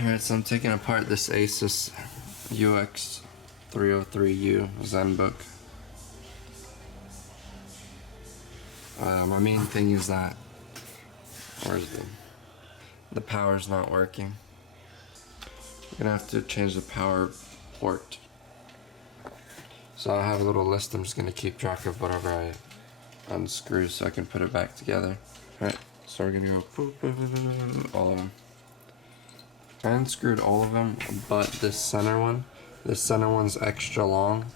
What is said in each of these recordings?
Alright, so I'm taking apart this Asus UX 303U ZenBook. My main thing is that the power's not working. I'm gonna have to change the power port. So I have a little list. I'm just gonna keep track of whatever I unscrew so I can put it back together. Alright, so we're gonna go all of them. I unscrewed all of them, but this center one's extra long.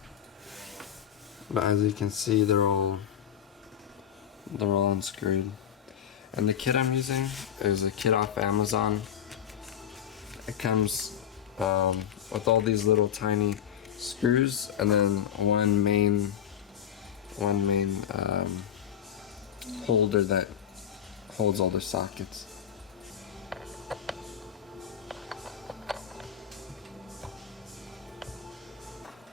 But as you can see, they're all unscrewed. And the kit I'm using is a kit off Amazon. It comes with all these little tiny screws and then one main holder that holds all the sockets.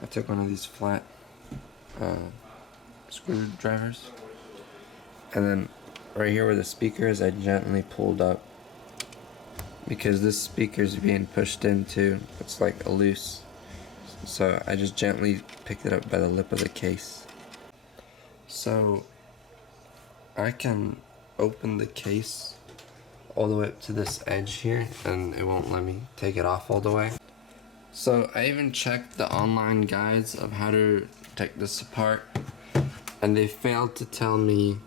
I took one of these flat screwdrivers, and then right here where the speaker is, I gently pulled up because this speaker is being pushed into, it's like a loose, so I just gently picked it up by the lip of the case. So I can open the case all the way up to this edge here and it won't let me take it off all the way. So I even checked the online guides of how to take this apart, and they failed to tell me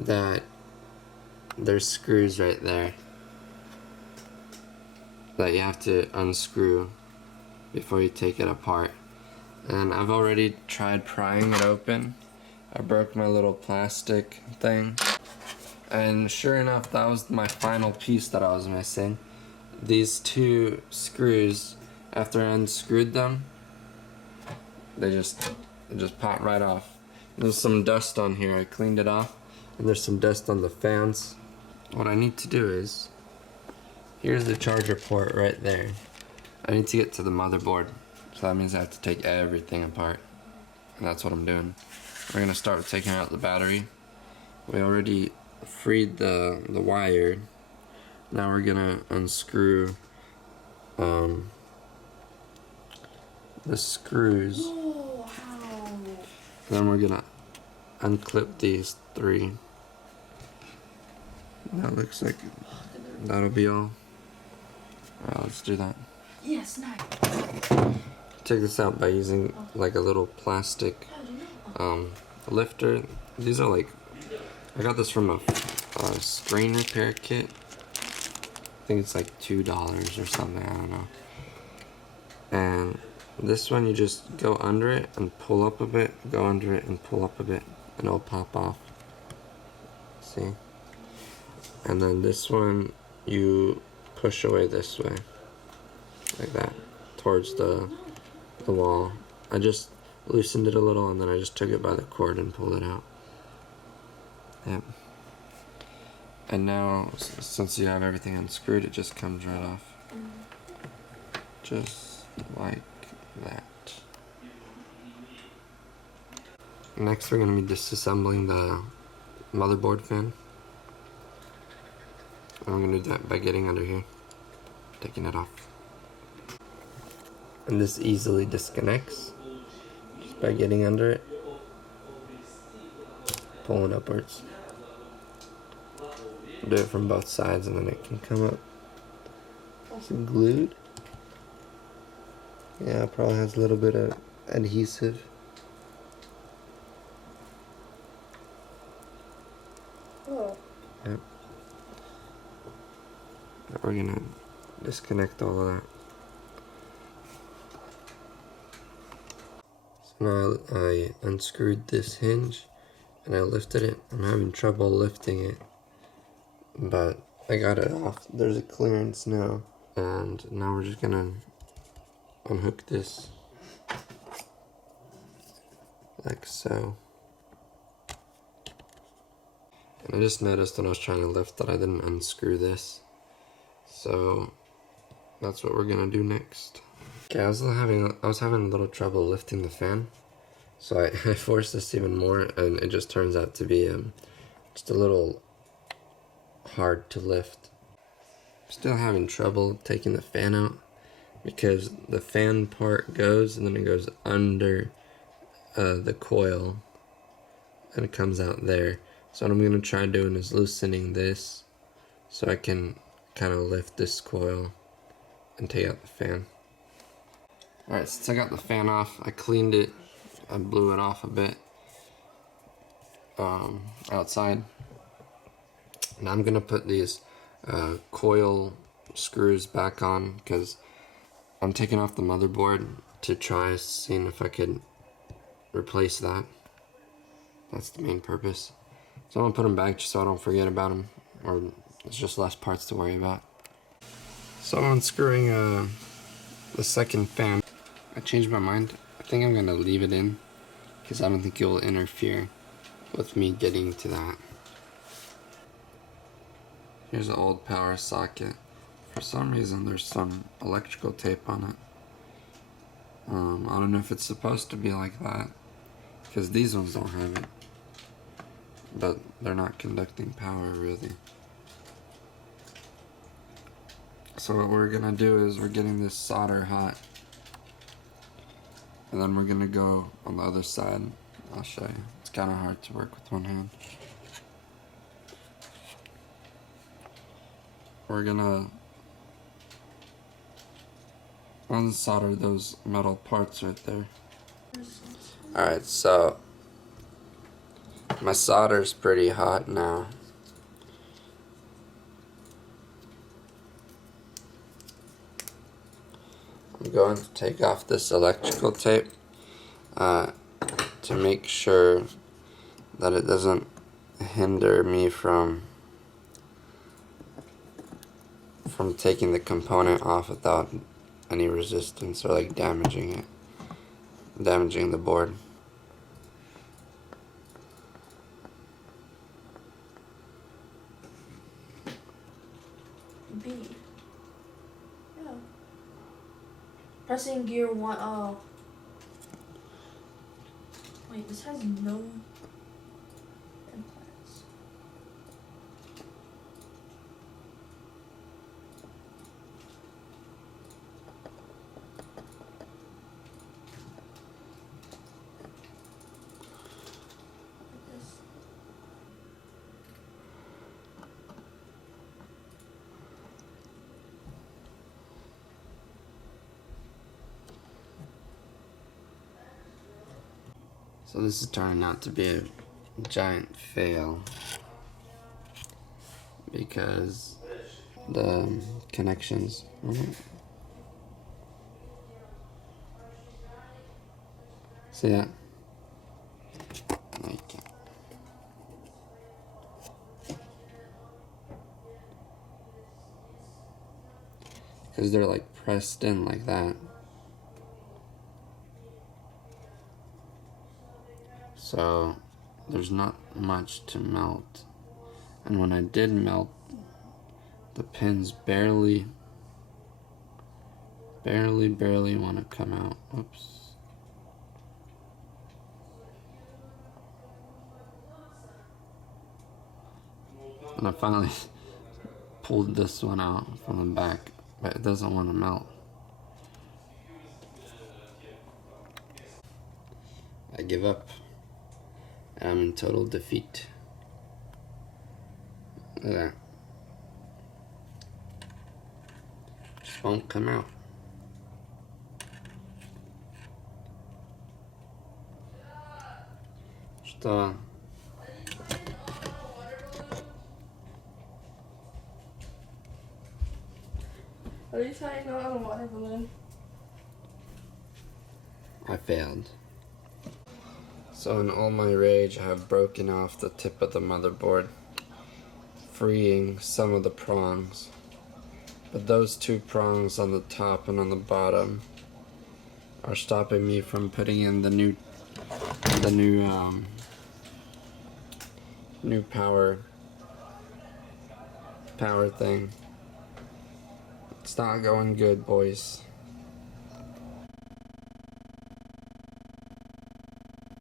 that there's screws right there that you have to unscrew before you take it apart. And I've already tried prying it open. I broke my little plastic thing, and sure enough, that was my final piece that I was missing. These two screws, after I unscrewed them, they just popped right off. There's some dust on here. I cleaned it off, and there's some dust on the fans. What I need to do is, here's the charger port right there. I need to get to the motherboard, so that means I have to take everything apart, and that's what I'm doing. We're gonna start with taking out the battery. We already freed the wire. Now we're gonna unscrew the screws. Oh, wow. Then we're gonna unclip these three. That looks like that'll be all. Alright, let's do that. Yes, nice. Take this out by using like a little plastic lifter. These are like, I got this from a screen repair kit. I think it's like $2 or something, I don't know. And this one, you just go under it and pull up a bit, go under it and pull up a bit, and it'll pop off. See? And then this one, you push away this way, like that, towards the wall. I just loosened it a little, and then I just took it by the cord and pulled it out. Yep. And now, since you have everything unscrewed, it just comes right off. Just like that. Next, we're going to be disassembling the motherboard fan. And I'm going to do that by getting under here, taking it off. And this easily disconnects just by getting under it, pulling upwards. Do it from both sides and then it can come up. It's glued. Yeah, it probably has a little bit of adhesive. Oh. Yep. We're gonna disconnect all of that. So now I unscrewed this hinge and I lifted it. I'm having trouble lifting it, but I got it off. There's a clearance now. And now we're just gonna unhook this like so. And I just noticed when I was trying to lift that I didn't unscrew this. So that's what we're gonna do next. Okay, I was having a little trouble lifting the fan. So I forced this even more, and it just turns out to be just a little hard to lift. Still having trouble taking the fan out because the fan part goes and then it goes under the coil and it comes out there. So what I'm going to try doing is loosening this so I can kind of lift this coil and take out the fan. Alright, since I got the fan off, I cleaned it, I blew it off a bit outside. And I'm going to put these coil screws back on because I'm taking off the motherboard to try seeing if I could replace that. That's the main purpose. So I'm gonna put them back just so I don't forget about them, or it's just less parts to worry about. So I'm unscrewing the second fan. I changed my mind. I think I'm gonna leave it in because I don't think it will interfere with me getting to that. Here's an old power socket. For some reason there's some electrical tape on it. I don't know if it's supposed to be like that because these ones don't have it, but they're not conducting power really. So what we're gonna do is we're getting this solder hot, and then we're gonna go on the other side. I'll show you. It's kind of hard to work with one hand. We're gonna unsolder those metal parts right there. Alright, so my solder's pretty hot now. I'm going to take off this electrical tape to make sure that it doesn't hinder me from taking the component off without any resistance or like damaging the board. B. Yeah. Pressing gear 1. Oh. Wait, this has no implants. So this is turning out to be a giant fail because the connections. See that? No, you can't. Because they're like pressed in like that. So there's not much to melt. And when I did melt, the pins barely want to come out. Oops. And I finally pulled this one out from the back, but it doesn't want to melt. I give up. I'm in total defeat. Look at that. Just won't come out. Just At least I know on a water balloon. I failed. So in all my rage, I have broken off the tip of the motherboard, freeing some of the prongs. But those two prongs on the top and on the bottom are stopping me from putting in the new power thing. It's not going good, boys.